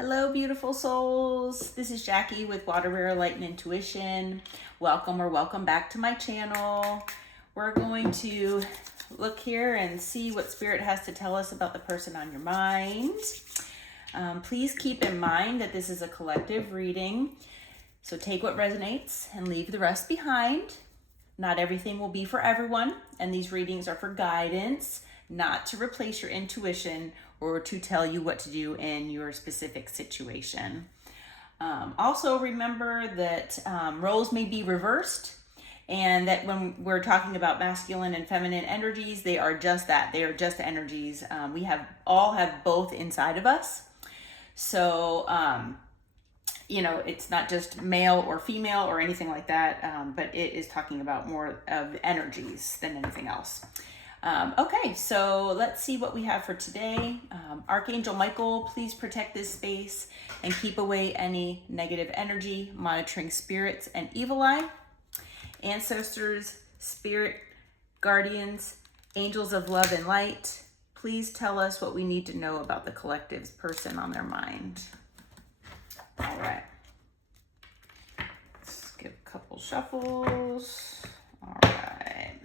Hello, beautiful souls. This is Jackie with Water Bearer Light and Intuition. Welcome or welcome back to my channel. We're going to look here and see what Spirit has to tell us about the person on your mind. Please keep in mind that this is a collective reading, so take what resonates and leave the rest behind. Not everything will be for everyone, and these readings are for guidance, not to replace your intuition or to tell you what to do in your specific situation. Also remember that roles may be reversed, and that when we're talking about masculine and feminine energies, they are just that. They are just energies. We all have both inside of us. So, it's not just male or female or anything like that, but it is talking about more of energies than anything else. Okay, so let's see what we have for today. Archangel Michael, please protect this space and keep away any negative energy, monitoring spirits and evil eye. Ancestors, spirit, guardians, angels of love and light, please tell us what we need to know about the collective's person on their mind. All right. Let's give a couple shuffles. All right.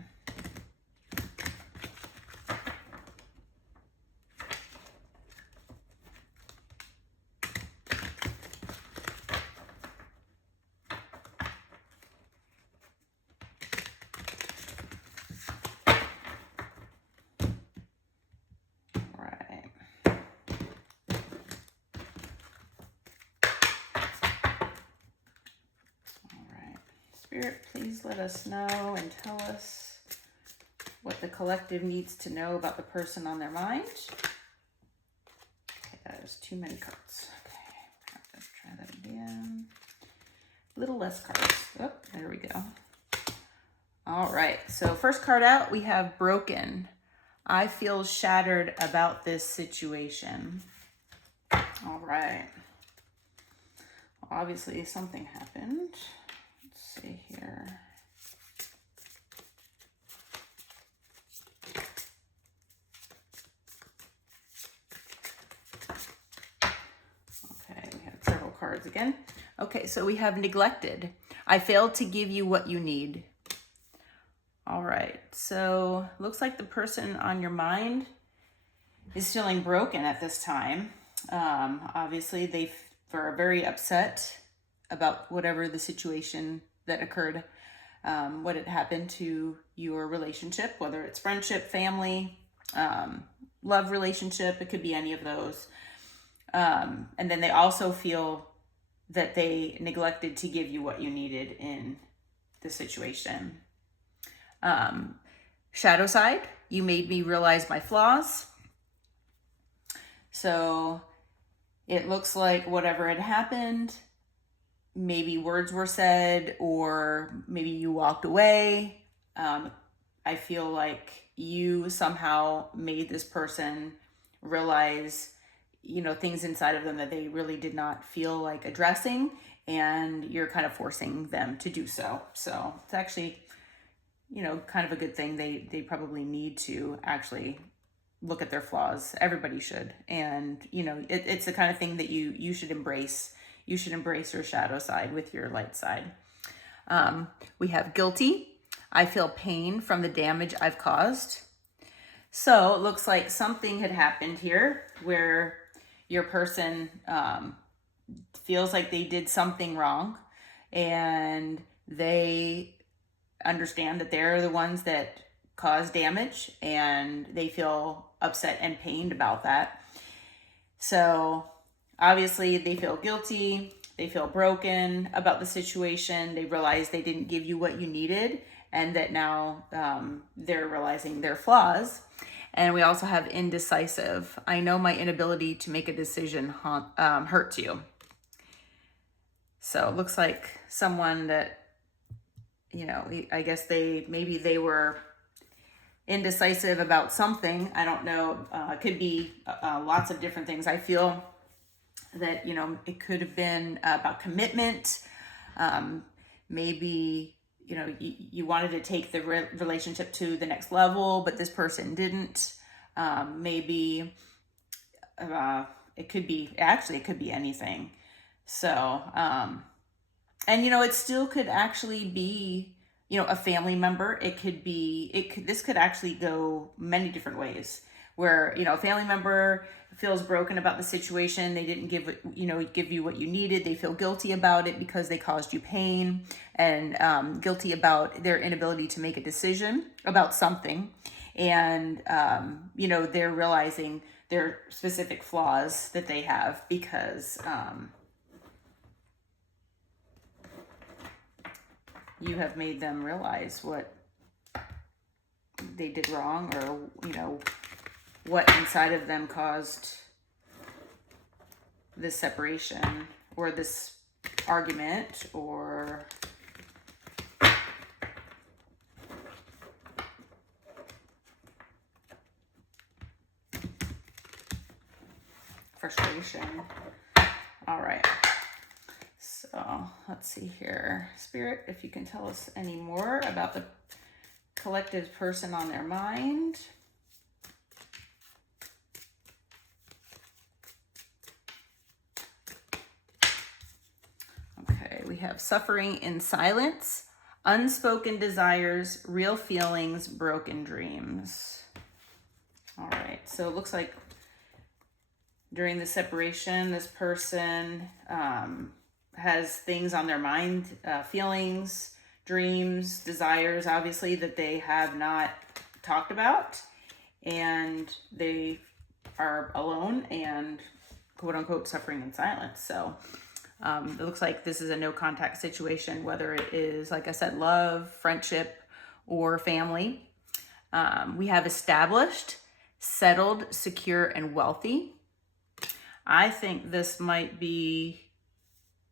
Spirit, please let us know and tell us what the collective needs to know about the person on their mind. Okay, that is too many cards. Okay, let's try that again. A little less cards. Oh, there we go. All right, so first card out, we have Broken. I feel shattered about this situation. All right. Well, obviously something happened. See here. Okay, we have several cards again. Okay, so we have Neglected. I failed to give you what you need. All right, so looks like the person on your mind is feeling broken at this time. Obviously, they are very upset about whatever the situation that occurred, what had happened to your relationship, whether it's friendship, family, love relationship, it could be any of those. And then they also feel that they neglected to give you what you needed in the situation. Shadow side, you made me realize my flaws. So it looks like whatever had happened, maybe words were said or maybe you walked away. I feel like you somehow made this person realize, things inside of them that they really did not feel like addressing, and you're kind of forcing them to do so. So it's actually, kind of a good thing. They probably need to actually look at their flaws. Everybody should. And, it's the kind of thing that you should embrace. You should embrace your shadow side with your light side. We have Guilty. I feel pain from the damage I've caused. So it looks like something had happened here where your person feels like they did something wrong, and they understand that they're the ones that caused damage, and they feel upset and pained about that. So obviously, they feel guilty, they feel broken about the situation, they realize they didn't give you what you needed, and that now they're realizing their flaws. And we also have Indecisive. I know my inability to make a decision hurts you. So it looks like someone that, I guess maybe they were indecisive about something. I don't know. It could be lots of different things. I feel that, it could have been about commitment. Maybe, you wanted to take the relationship to the next level, but this person didn't. Maybe it could be, actually, it could be anything. So, and it still could actually be, a family member. This could actually go many different ways where, a family member feels broken about the situation. They didn't give you what you needed. They feel guilty about it because they caused you pain, and guilty about their inability to make a decision about something. And, they're realizing their specific flaws that they have because, you have made them realize what they did wrong, or, what inside of them caused this separation or this argument, or frustration. All right. So let's see here. Spirit, if you can tell us any more about the collective person on their mind. Okay, we have suffering in silence, unspoken desires, real feelings, broken dreams. All right, so it looks like during the separation, this person has things on their mind, feelings, dreams, desires, obviously, that they have not talked about, and they are alone and quote unquote suffering in silence. So it looks like this is a no contact situation, whether it is, like I said, love, friendship, or family. We have established, settled, secure, and wealthy. I think this might be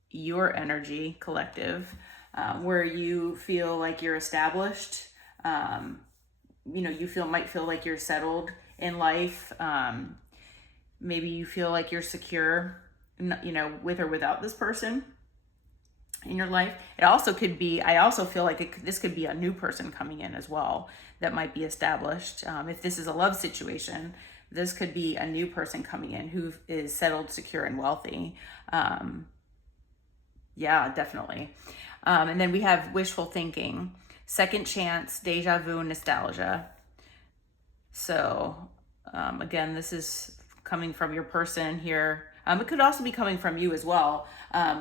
your energy, collective, where you feel like you're established. You might feel like you're settled in life. Maybe you feel like you're secure, with or without this person in your life. It also could be, I also feel like this could be a new person coming in as well that might be established. If this is a love situation, this could be a new person coming in who is settled, secure, and wealthy. Yeah, definitely. And then we have wishful thinking, second chance, deja vu, nostalgia. So again, this is coming from your person here. It could also be coming from you as well.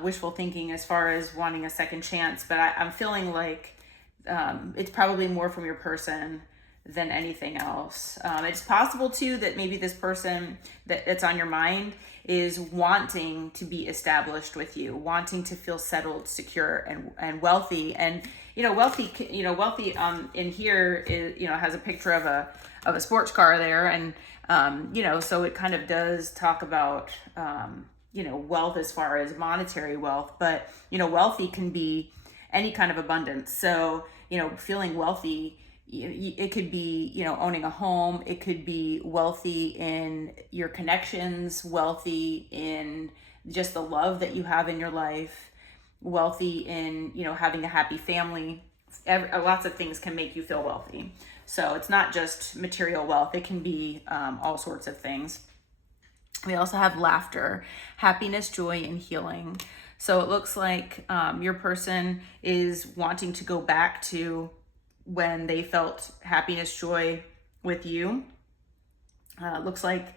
Wishful thinking as far as wanting a second chance, but I'm feeling like it's probably more from your person than anything else. It's possible too that maybe this person that's on your mind is wanting to be established with you, wanting to feel settled, secure, and wealthy. And wealthy in here is, has a picture of a sports car there, and so it kind of does talk about wealth as far as monetary wealth, but wealthy can be any kind of abundance. So feeling wealthy, it could be, owning a home. It could be wealthy in your connections, wealthy in just the love that you have in your life, wealthy in, having a happy family. Lots of things can make you feel wealthy. So it's not just material wealth. It can be all sorts of things. We also have laughter, happiness, joy, and healing. So it looks like your person is wanting to go back to when they felt happiness, joy with you. Looks like,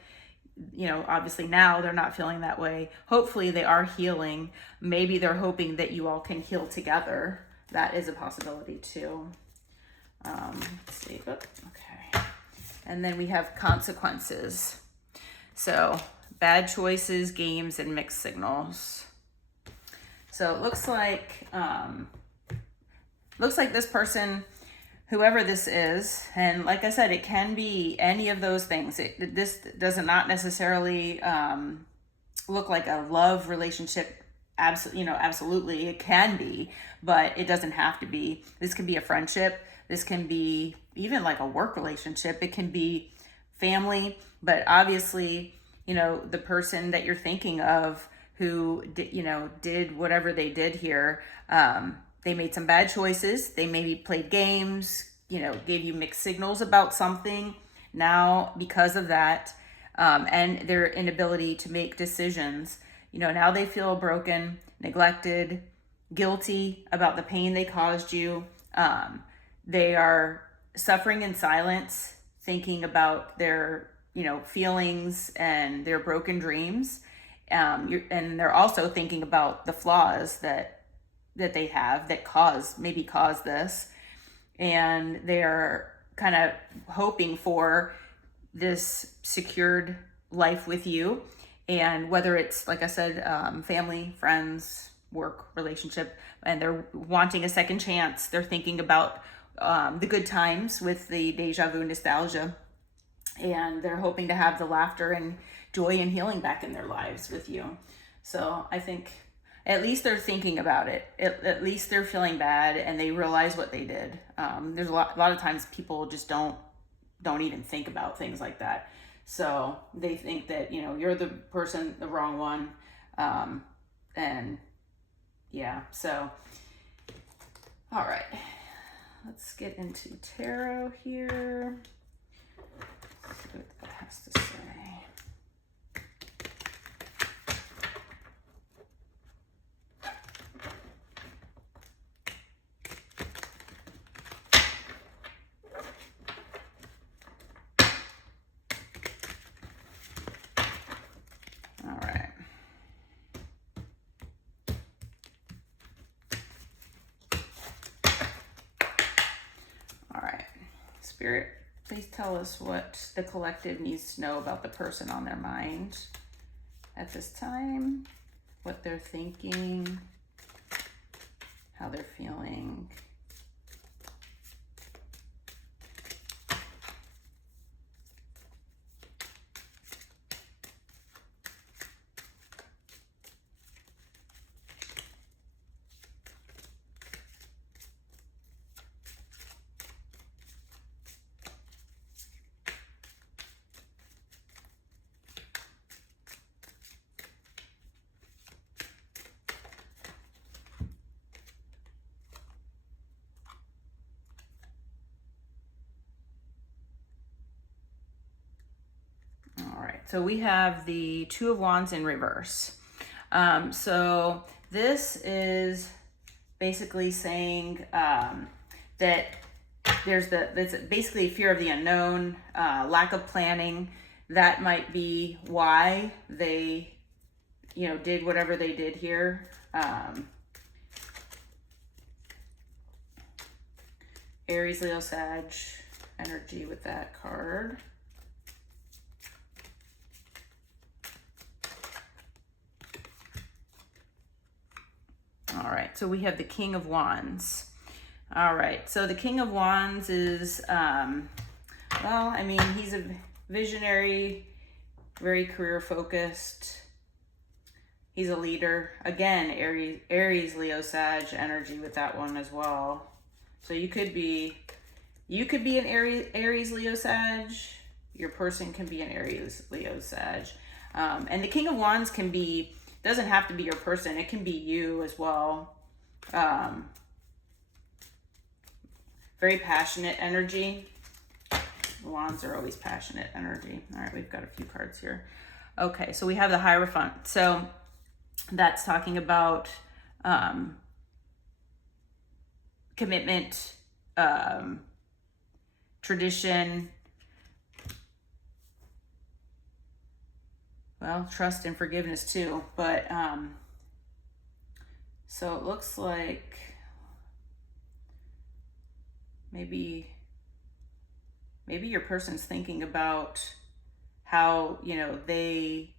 obviously now they're not feeling that way. Hopefully they are healing. Maybe they're hoping that you all can heal together. That is a possibility too. Let's see. Okay. And then we have consequences. So bad choices, games, and mixed signals. So it looks like this person, whoever this is, and like I said, it can be any of those things. This does not necessarily look like a love relationship. Absolutely, it can be, but it doesn't have to be. This can be a friendship. This can be even like a work relationship. It can be family, but obviously, the person that you're thinking of who did whatever they did here, they made some bad choices. They maybe played games, gave you mixed signals about something. Now, because of that, and their inability to make decisions. Now they feel broken, neglected, guilty about the pain they caused you. They are suffering in silence, thinking about their, feelings and their broken dreams. And they're also thinking about the flaws that they have that maybe cause this. And they're kind of hoping for this secured life with you. And whether it's, like I said, family, friends, work, relationship, and they're wanting a second chance. They're thinking about the good times with the deja vu nostalgia. And they're hoping to have the laughter and joy and healing back in their lives with you. So I think at least they're thinking about it. At least they're feeling bad and they realize what they did. There's a lot of times people just don't even think about things like that. So they think that, you're the person, the wrong one. And yeah, so, all right, let's get into tarot here. Let's see what that has to say. Spirit, please tell us what the collective needs to know about the person on their mind at this time, what they're thinking, how they're feeling. So we have the Two of Wands in reverse. So this is basically saying that it's basically fear of the unknown, lack of planning. That might be why they, did whatever they did here. Aries, Leo, Sag energy with that card. All right, so we have the King of Wands. All right, so the King of Wands is, he's a visionary, very career focused. He's a leader. Again, Aries, Leo, Sag energy with that one as well. So you could be an Aries, Leo, Sag. Your person can be an Aries, Leo, Sag. And the King of Wands doesn't have to be your person. It can be you as well. Very passionate energy. Wands are always passionate energy. All right, we've got a few cards here. Okay, so we have the Hierophant. So that's talking about commitment, tradition, trust and forgiveness too. But so it looks like maybe your person's thinking about how, they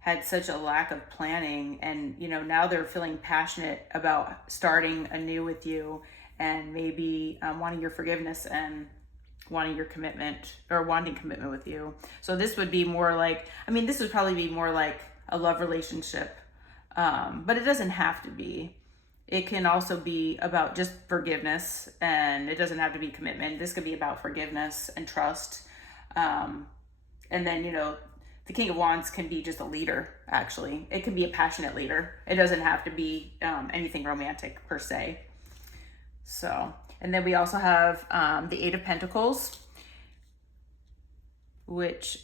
had such a lack of planning, and, now they're feeling passionate about starting anew with you, and maybe wanting your forgiveness and wanting your commitment, or wanting commitment with you. So this would be more like, this would probably be more like a love relationship, but it doesn't have to be. It can also be about just forgiveness, and it doesn't have to be commitment. This could be about forgiveness and trust. And then, the King of Wands can be just a leader, actually. It can be a passionate leader. It doesn't have to be anything romantic per se. So, and then we also have the Eight of Pentacles, which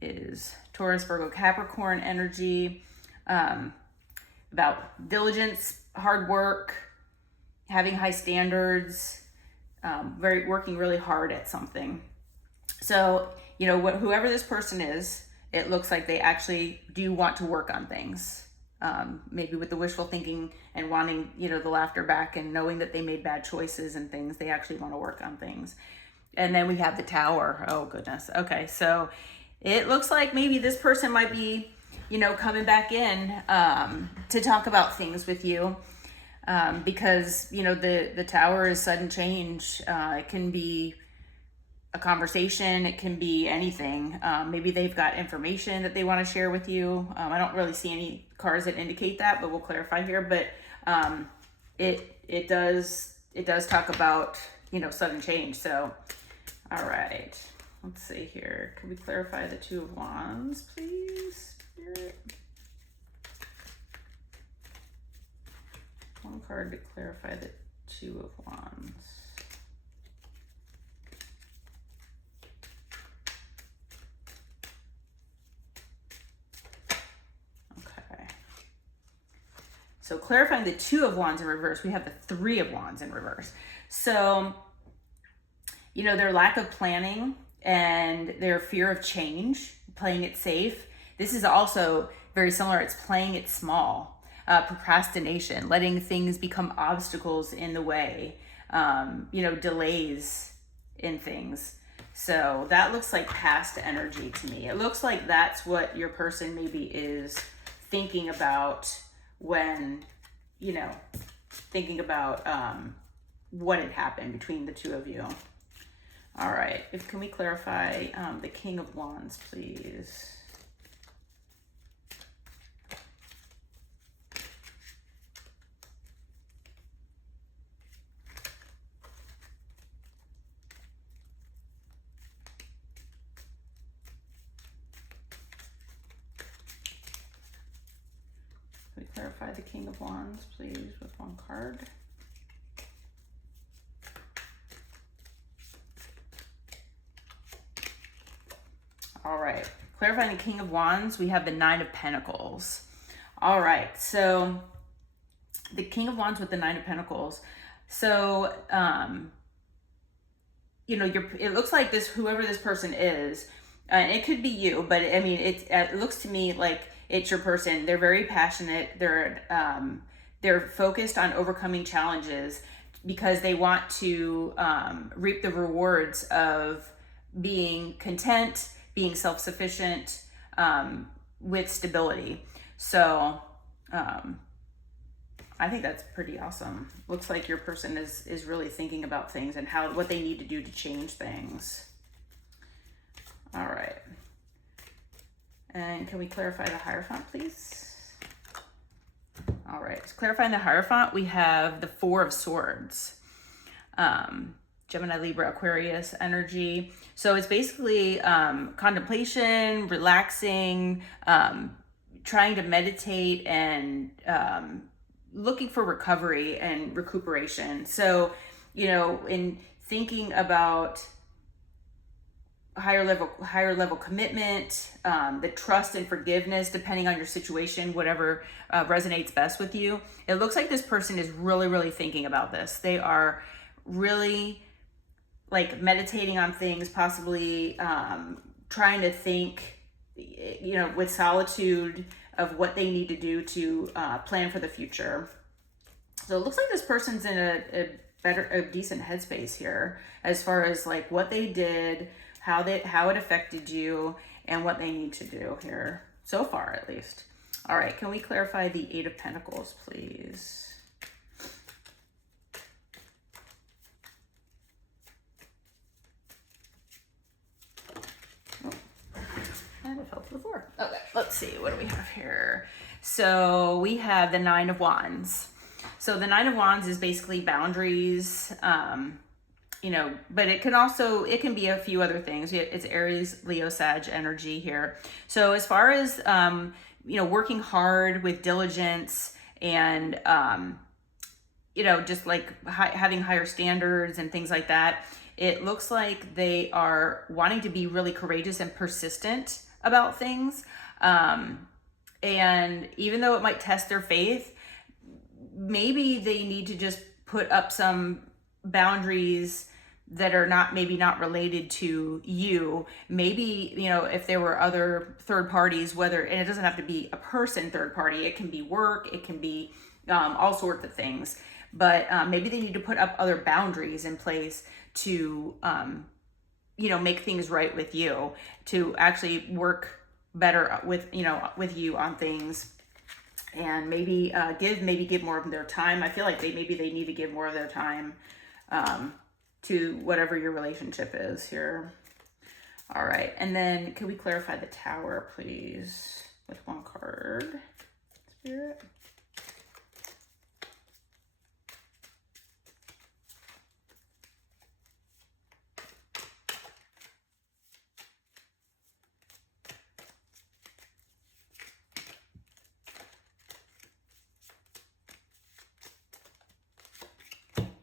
is Taurus, Virgo, Capricorn energy, about diligence, hard work, having high standards, working really hard at something. So, whoever this person is, it looks like they actually do want to work on things. Maybe with the wishful thinking and wanting, the laughter back and knowing that they made bad choices and things, they actually want to work on things. And then we have the Tower. Oh, goodness. Okay, so it looks like maybe this person might be, coming back in to talk about things with you. Because, the Tower is sudden change. It can be a conversation, it can be anything. Maybe they've got information that they want to share with you. I don't really see any cards that indicate that, but we'll clarify here. But it does talk about, sudden change. So, all right, let's see here. Can we clarify the Two of Wands, please, Spirit? One card to clarify the Two of Wands. Okay. So clarifying the Two of Wands in reverse, we have the Three of Wands in reverse. So, their lack of planning and their fear of change, playing it safe. This is also very similar. It's playing it small. Procrastination, letting things become obstacles in the way, delays in things. So that looks like past energy to me. It looks like that's what your person maybe is thinking about when, thinking about what had happened between the two of you. All right, can we clarify the King of Wands, please? Clarify the King of Wands, please, with one card. All right, clarifying the King of Wands, we have the Nine of Pentacles. All right, so the King of Wands with the Nine of Pentacles. So, it looks like whoever this person is, and it could be you, but I mean, it looks to me like it's your person. They're very passionate. They're focused on overcoming challenges because they want to reap the rewards of being content, being self-sufficient, with stability. So I think that's pretty awesome. Looks like your person is really thinking about things and what they need to do to change things. All right. And can we clarify the Hierophant, please? All right, so clarifying the Hierophant, we have the Four of Swords. Gemini, Libra, Aquarius energy. So it's basically contemplation, relaxing, trying to meditate, and looking for recovery and recuperation. So, in thinking about higher level commitment, the trust and forgiveness, depending on your situation, whatever resonates best with you. It looks like this person is really, really thinking about this. They are really like meditating on things, possibly trying to think, with solitude of what they need to do to plan for the future. So it looks like this person's in a decent headspace here as far as like what they did, how it affected you, and what they need to do here, so far at least. All right, can we clarify the Eight of Pentacles, please? Oh, and it fell to the floor. Okay, let's see, what do we have here? So we have the Nine of Wands. So the Nine of Wands is basically boundaries, but it can be a few other things. It's Aries, Leo, Sag energy here. So as far as, working hard with diligence and, just like having higher standards and things like that, it looks like they are wanting to be really courageous and persistent about things. And even though it might test their faith, maybe they need to just put up some boundaries that are maybe not related to you. Maybe, if there were other third parties, and it doesn't have to be a person third party, it can be work, it can be all sorts of things. But maybe they need to put up other boundaries in place to, make things right with you, to actually work better with you on things. And maybe give more of their time. I feel like they need to give more of their time to whatever your relationship is here. All right, and then can we clarify the Tower, please, with one card, Spirit?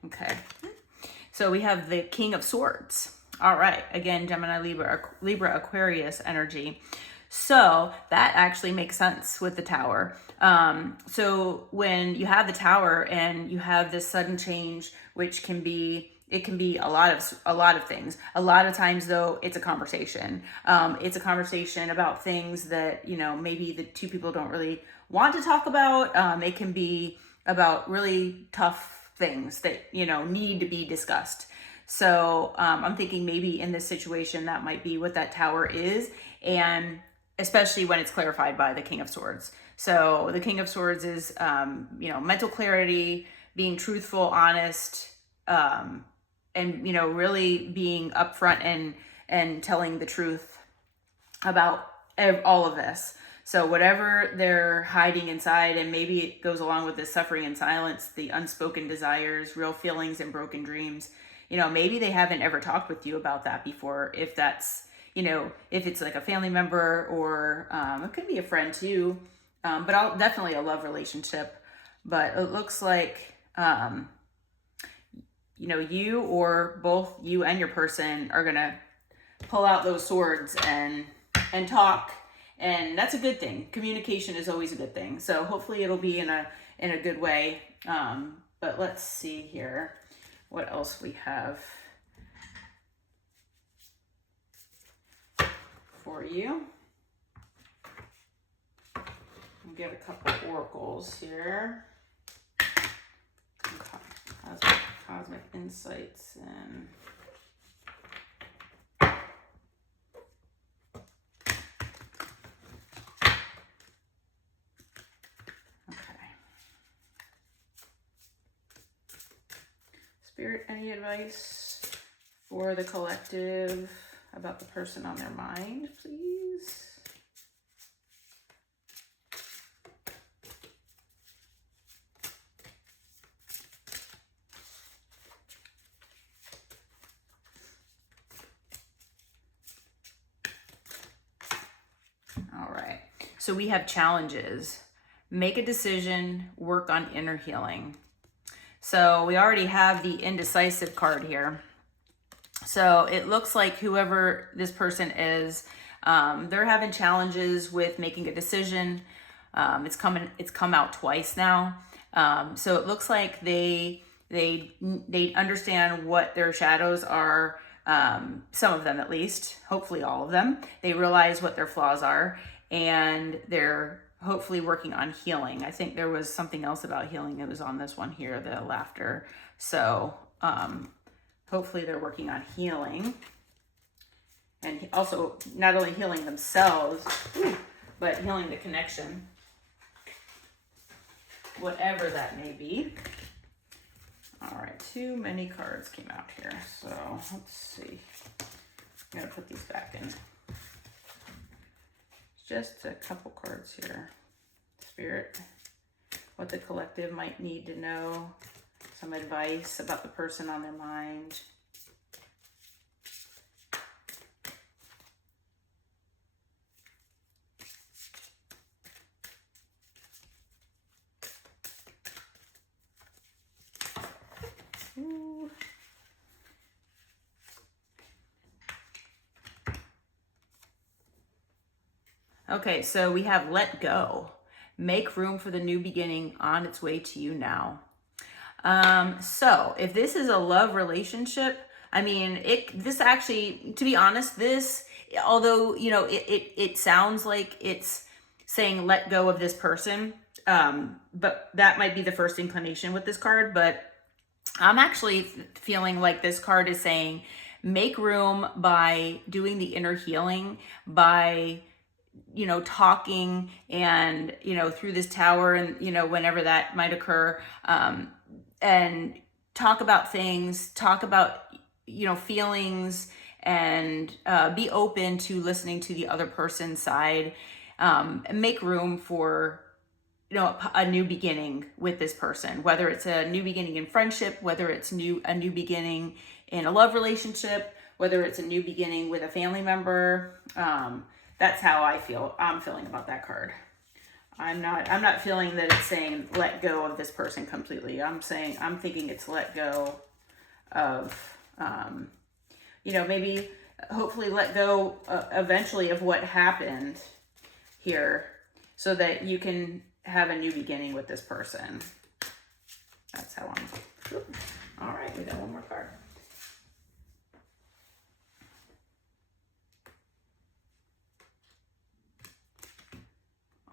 Okay, so we have the King of Swords. All right, again, Gemini, Libra, Aquarius energy. So that actually makes sense with the Tower. So when you have the Tower and you have this sudden change, which can be a lot of things. A lot of times, though, it's a conversation. It's a conversation about things that maybe the two people don't really want to talk about. It can be about really tough things that need to be discussed. So I'm thinking maybe in this situation that might be what that Tower is, and especially when it's clarified by the King of Swords. So the King of Swords is mental clarity, being truthful, honest, and really being upfront and telling the truth about all of this. So whatever they're hiding inside, and maybe it goes along with the suffering in silence, the unspoken desires, real feelings, and broken dreams. Maybe they haven't ever talked with you about that before. If that's, if it's like a family member, or it could be a friend too, but definitely a love relationship. But it looks like, you, or both you and your person, are gonna pull out those swords and talk. And that's a good thing. Communication is always a good thing. So hopefully it'll be in a good way. But let's see here what else we have for you. We'll get a couple oracles here. Cosmic insights and Spirit, any advice for the collective about the person on their mind, please? All right, so we have challenges. Make a decision, work on inner healing. So we already have the indecisive card here. So it looks like whoever this person is, they're having challenges with making a decision. It's come out twice now. So it looks like they understand what their shadows are. Some of them, at least, hopefully all of them. They realize what their flaws are, and they're hopefully working on healing. I think there was something else about healing that was on this one here, the laughter. So hopefully they're working on healing, and also not only healing themselves, but healing the connection, whatever that may be. All right, too many cards came out here, so let's see. I'm gonna put these back in. Just a couple cards here. Spirit, what the collective might need to know, some advice about the person on their mind. Ooh. Okay, so we have let go. Make room for the new beginning on its way to you now. So if this is a love relationship, I mean, this actually, to be honest, this, although, it sounds like it's saying let go of this person, but that might be the first inclination with this card, but I'm actually feeling like this card is saying make room by doing the inner healing, by talking and through this tower, and whenever that might occur, and talk about things, talk about feelings, and be open to listening to the other person's side, and make room for a new beginning with this person, whether it's a new beginning in friendship, whether it's a new beginning in a love relationship, whether it's a new beginning with a family member. That's how I'm feeling about that card. I'm not feeling that it's saying let go of this person completely. I'm thinking it's let go of, maybe hopefully let go eventually of what happened here, so that you can have a new beginning with this person. That's how I'm. All right, we got one more card.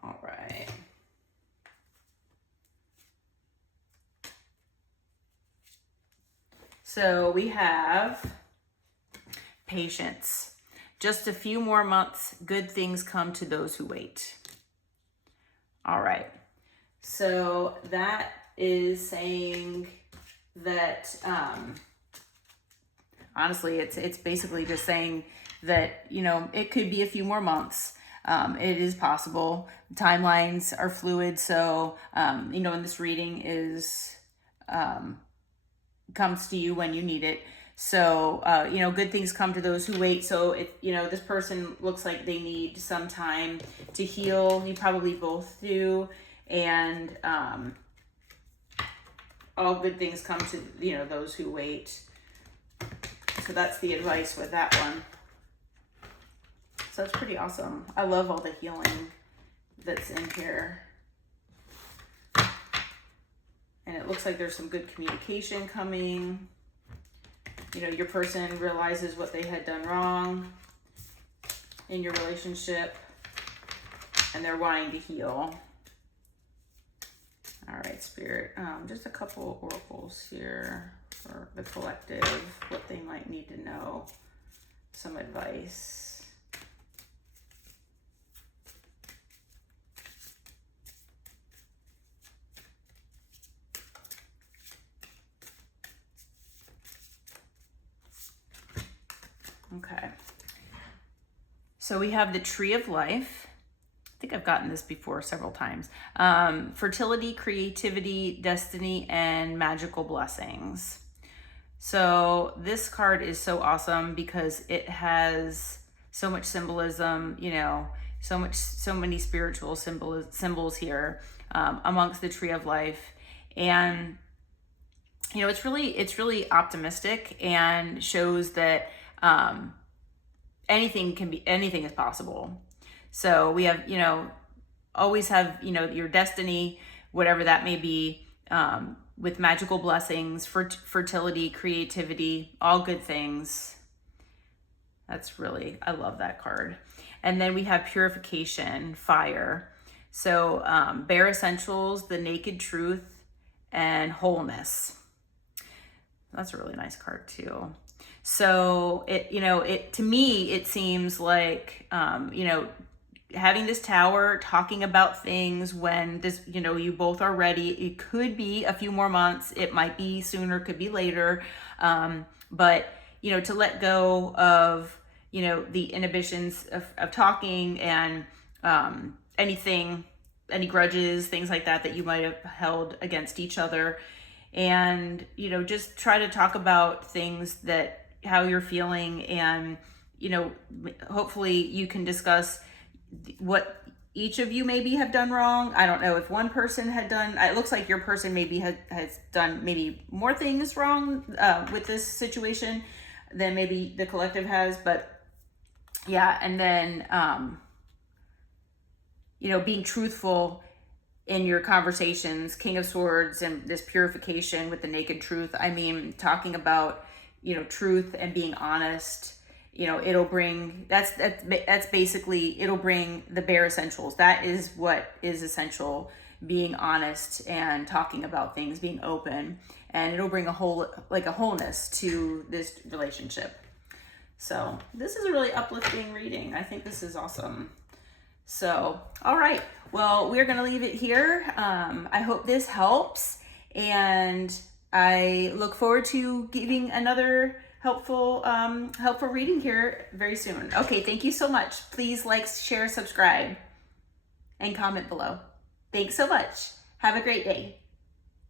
All right. So we have patience. Just a few more months, good things come to those who wait. All right. So that is saying that, honestly, it's basically just saying that, it could be a few more months. It is possible. Timelines are fluid. So, and this reading is, comes to you when you need it. So, good things come to those who wait. So this person looks like they need some time to heal. You probably both do. And, all good things come to, those who wait. So that's the advice with that one. So that's pretty awesome. I love all the healing that's in here. And it looks like there's some good communication coming. Your person realizes what they had done wrong in your relationship, and they're wanting to heal. All right, Spirit. Just a couple oracles here for the collective, what they might need to know, some advice. Okay. So we have the Tree of Life. I think I've gotten this before several times. Fertility, creativity, destiny, and magical blessings. So this card is so awesome because it has so much symbolism, so many spiritual symbols here, amongst the Tree of Life. And, it's really optimistic and shows that, anything is possible. So we have, always have, your destiny, whatever that may be, with magical blessings, fertility, creativity, all good things. I love that card. And then we have purification, fire. So bare essentials, the naked truth, and wholeness. That's a really nice card too. So to me, it seems like, having this tower, talking about things when this, you both are ready. It could be a few more months. It might be sooner, could be later. But, to let go of, the inhibitions of talking, and any grudges, things like that you might have held against each other. And, just try to talk about things how you're feeling, and, hopefully you can discuss what each of you maybe have done wrong. I don't know if one person it looks like your person maybe has done maybe more things wrong with this situation than maybe the collective has, but yeah. And then, being truthful in your conversations, King of Swords and this purification with the naked truth. I mean, talking about, truth and being honest, it'll bring, that's basically, it'll bring the bare essentials. That is what is essential, being honest and talking about things, being open, and it'll bring a wholeness to this relationship. So this is a really uplifting reading. I think this is awesome. So, all right. Well, we're going to leave it here. I hope this helps, and I look forward to giving another helpful reading here very soon. Okay, thank you so much. Please like, share, subscribe, and comment below. Thanks so much. Have a great day.